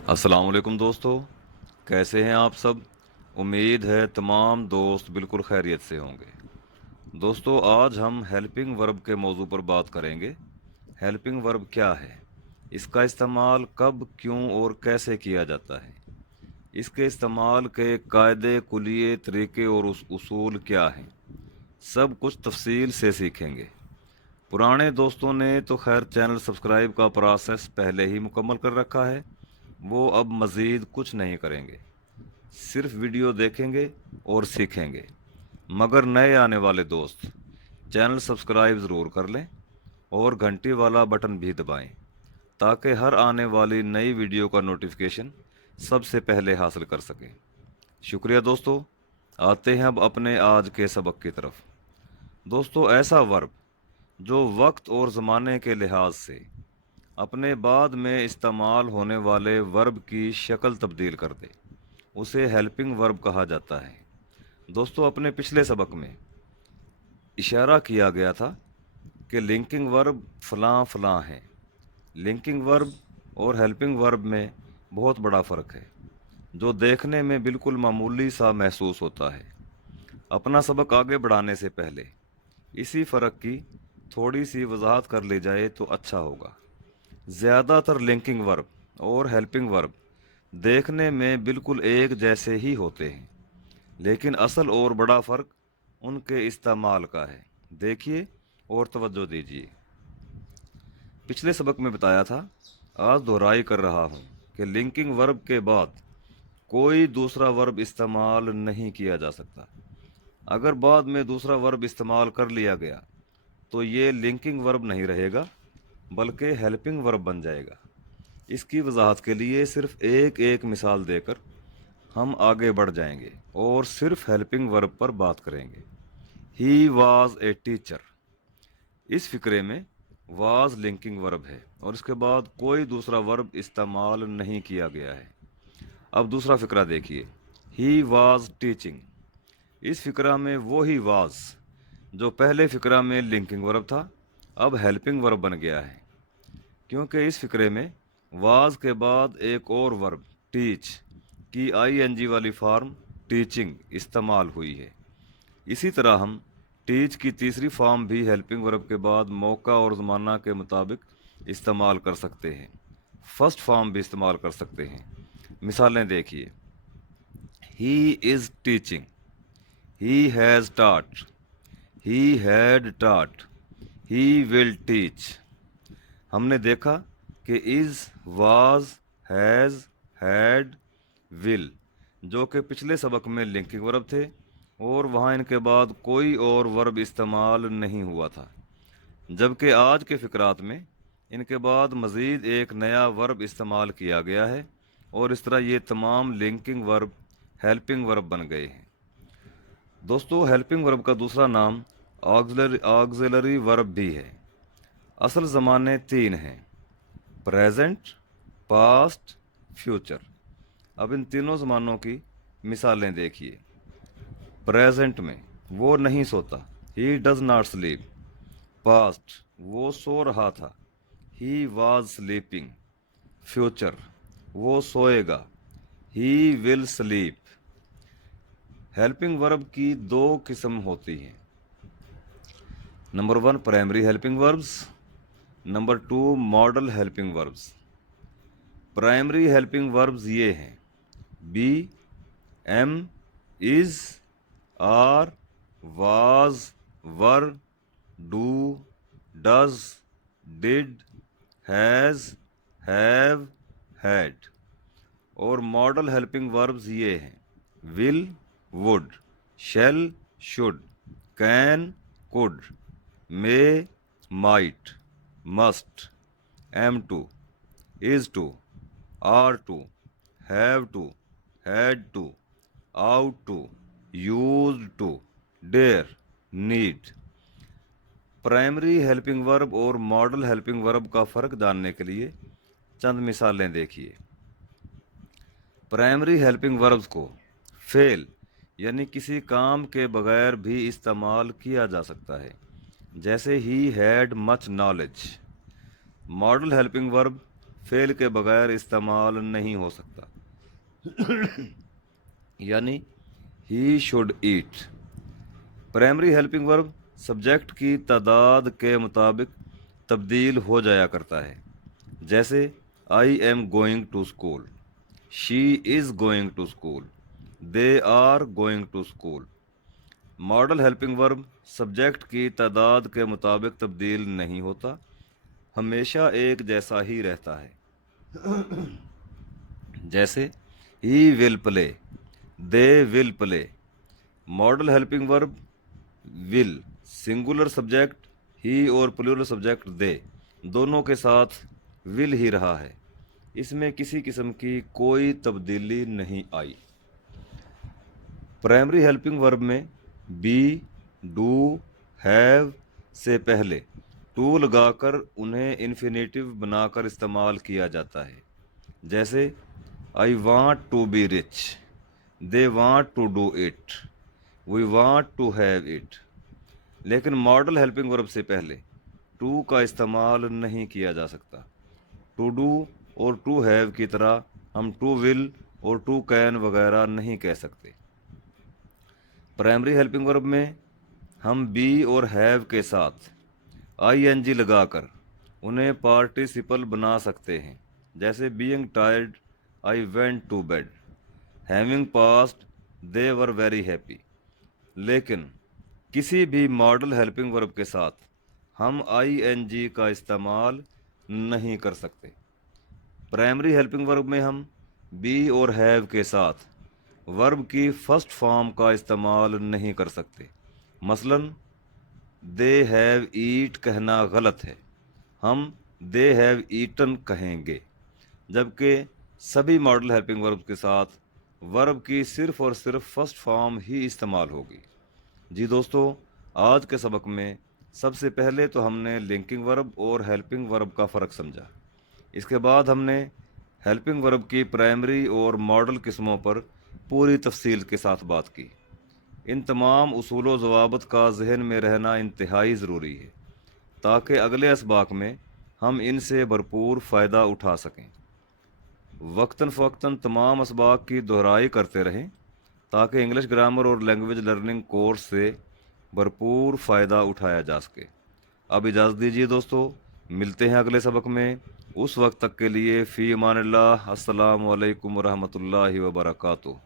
अस्सलाम वालेकुम दोस्तों, कैसे हैं आप सब। उम्मीद है तमाम दोस्त बिल्कुल खैरियत से होंगे। दोस्तों, आज हम हेल्पिंग वर्ब के मौजू पर बात करेंगे। हेल्पिंग वर्ब क्या है, इसका इस्तेमाल कब, क्यों और कैसे किया जाता है, इसके इस्तेमाल के कायदे, कुलिये, तरीके और उसूल क्या हैं, सब कुछ तफसील से सीखेंगे। पुराने दोस्तों ने तो खैर चैनल सब्सक्राइब का प्रोसेस पहले ही मुकम्मल कर रखा है, वो अब मज़ीद कुछ नहीं करेंगे, सिर्फ वीडियो देखेंगे और सीखेंगे। मगर नए आने वाले दोस्त चैनल सब्सक्राइब ज़रूर कर लें और घंटी वाला बटन भी दबाएं, ताकि हर आने वाली नई वीडियो का नोटिफिकेशन सबसे पहले हासिल कर सकें। शुक्रिया दोस्तों। आते हैं अब अपने आज के सबक की तरफ। दोस्तों, ऐसा वर्ब जो वक्त और ज़माने के लिहाज से अपने बाद में इस्तेमाल होने वाले वर्ब की शक्ल तब्दील कर दे, उसे हेल्पिंग वर्ब कहा जाता है। दोस्तों, अपने पिछले सबक में इशारा किया गया था कि लिंकिंग वर्ब फ़लाँ फ़लाँ है। लिंकिंग वर्ब और हेल्पिंग वर्ब में बहुत बड़ा फ़र्क है, जो देखने में बिल्कुल मामूली सा महसूस होता है। अपना सबक आगे बढ़ाने से पहले इसी फ़र्क की थोड़ी सी वजाहत कर ली जाए तो अच्छा होगा। ज़्यादातर लिंकिंग वर्ब और हेल्पिंग वर्ब देखने में बिल्कुल एक जैसे ही होते हैं, लेकिन असल और बड़ा फ़र्क उनके इस्तेमाल का है। देखिए और तवज्जो दीजिए। पिछले सबक में बताया था, आज दोहराई कर रहा हूँ कि लिंकिंग वर्ब के बाद कोई दूसरा वर्ब इस्तेमाल नहीं किया जा सकता। अगर बाद में दूसरा वर्ब इस्तेमाल कर लिया गया तो ये लिंकिंग वर्ब नहीं रहेगा, बल्कि हेल्पिंग वर्ब बन जाएगा। इसकी वजाहत के लिए सिर्फ एक एक मिसाल देकर हम आगे बढ़ जाएंगे और सिर्फ हेल्पिंग वर्ब पर बात करेंगे। ही वॉज ए टीचर, इस फिक्रे में वाज लिंकिंग वर्ब है और इसके बाद कोई दूसरा वर्ब इस्तेमाल नहीं किया गया है। अब दूसरा फिक्रा देखिए, ही वाज टीचिंग। इस फिक्रा में वो ही वाज जो पहले फिक्रा में लिंकिंग वर्ब था, अब हेल्पिंग वर्ब बन गया है, क्योंकि इस फिक्रे में वाज के बाद एक और वर्ब टीच की आईएनजी वाली फॉर्म टीचिंग इस्तेमाल हुई है। इसी तरह हम टीच की तीसरी फॉर्म भी हेल्पिंग वर्ब के बाद मौका और ज़माना के मुताबिक इस्तेमाल कर सकते हैं। फर्स्ट फॉर्म भी इस्तेमाल कर सकते हैं। मिसालें देखिए, he is teaching, he has taught, he had taught, he will teach. हमने देखा कि is, was, has, had, will जो कि पिछले सबक में लिंकिंग वर्ब थे और वहाँ इनके बाद कोई और वर्ब इस्तेमाल नहीं हुआ था, जबकि आज के फ़िक्रात में इनके बाद मज़ीद एक नया वर्ब इस्तेमाल किया गया है और इस तरह ये तमाम लिंकिंग वर्ब हेल्पिंग वर्ब बन गए हैं। दोस्तों, हेल्पिंग वर्ब का दूसरा नाम ऑक्सिलरी वर्ब भी है। असल ज़माने तीन हैं, प्रेजेंट, पास्ट, फ्यूचर। अब इन तीनों ज़मानों की मिसालें देखिए। प्रेजेंट में वो नहीं सोता, he does not sleep. Past, वो सो रहा था, ही वाज स्लीपिंग। फ्यूचर, वो सोएगा, he will sleep. Helping verb की दो किस्म होती हैं। Number one, primary helping verbs. Number two, model helping verbs. Primary helping verbs ये हैं, be, am, is, are, was, were, do, does, did, has, have, had. और मॉडल हेल्पिंग वर्ब्स ये हैं, will, would, shall, should, can, could, may, might, must, am to, is to, are to, have to, had to, ought to, used to, dare, need. Primary helping verb और model helping verb का फ़र्क जानने के लिए चंद मिसालें देखिए। Primary helping verbs को फेल यानी किसी काम के बगैर भी इस्तेमाल किया जा सकता है, जैसे he had much knowledge. Model helping verb fail के बगैर इस्तेमाल नहीं हो सकता, यानी he should eat. Primary helping verb subject की तादाद के मुताबिक तब्दील हो जाया करता है, जैसे I am going to school, she is going to school, they are going to school. Modal helping verb subject की तादाद के मुताबिक तब्दील नहीं होता, हमेशा एक जैसा ही रहता है, जैसे he will play, they will play. Model helping verb will singular subject he और प्लूरल सब्जेक्ट दे दोनों के साथ विल ही रहा है, इसमें किसी किस्म की कोई तब्दीली नहीं आई। प्राइमरी हेल्पिंग वर्ब में बी, डू, हैव से पहले टू लगाकर उन्हें इन्फिनेटिव बनाकर इस्तेमाल किया जाता है, जैसे I want to be rich, they want to do it, we want to have it. लेकिन मॉडल हेल्पिंग वर्ब से पहले टू का इस्तेमाल नहीं किया जा सकता। टू डू और टू हैव की तरह हम टू विल और टू कैन वगैरह नहीं कह सकते। प्राइमरी हेल्पिंग वर्ब में हम बी और हैव के साथ आई एन जी लगाकर उन्हें पार्टिसिपल बना सकते हैं, जैसे being tired I went to bed, having passed they were very happy. लेकिन किसी भी मॉडल हेल्पिंग वर्ब के साथ हम आई एन जी का इस्तेमाल नहीं कर सकते। प्राइमरी हेल्पिंग वर्ब में हम बी और हैव के साथ वर्ब की फर्स्ट फॉर्म का इस्तेमाल नहीं कर सकते। मसलन दे हैव ईट कहना गलत है, हम दे हैव ईटन कहेंगे, जबकि सभी मॉडल हेल्पिंग वर्ब के साथ वर्ब की सिर्फ और सिर्फ फर्स्ट फॉर्म ही इस्तेमाल होगी। जी दोस्तों, आज के सबक में सबसे पहले तो हमने लिंकिंग वर्ब और हेल्पिंग वर्ब का फ़र्क समझा। इसके बाद हमने हेल्पिंग वर्ब की प्राइमरी और मॉडल किस्मों पर पूरी तफसील के साथ बात की। इन तमाम उसूल व ज़वाबित का जहन में रहना इंतहाई ज़रूरी है, ताकि अगले असबाक में हम इनसे भरपूर फ़ायदा उठा सकें। वक्तन फ़वक्तन तमाम असबाक की दोहराई करते रहें, ताकि इंग्लिश ग्रामर और लैंग्वेज लर्निंग कोर्स से भरपूर फ़ायदा उठाया जा सके। अब इजाज़त दीजिए दोस्तों, मिलते हैं अगले सबक में। उस वक्त तक के लिए फ़ी अमानिल्लाह, अस्सलामु अलैकुम व रहमतुल्लाहि व बरकातुहू।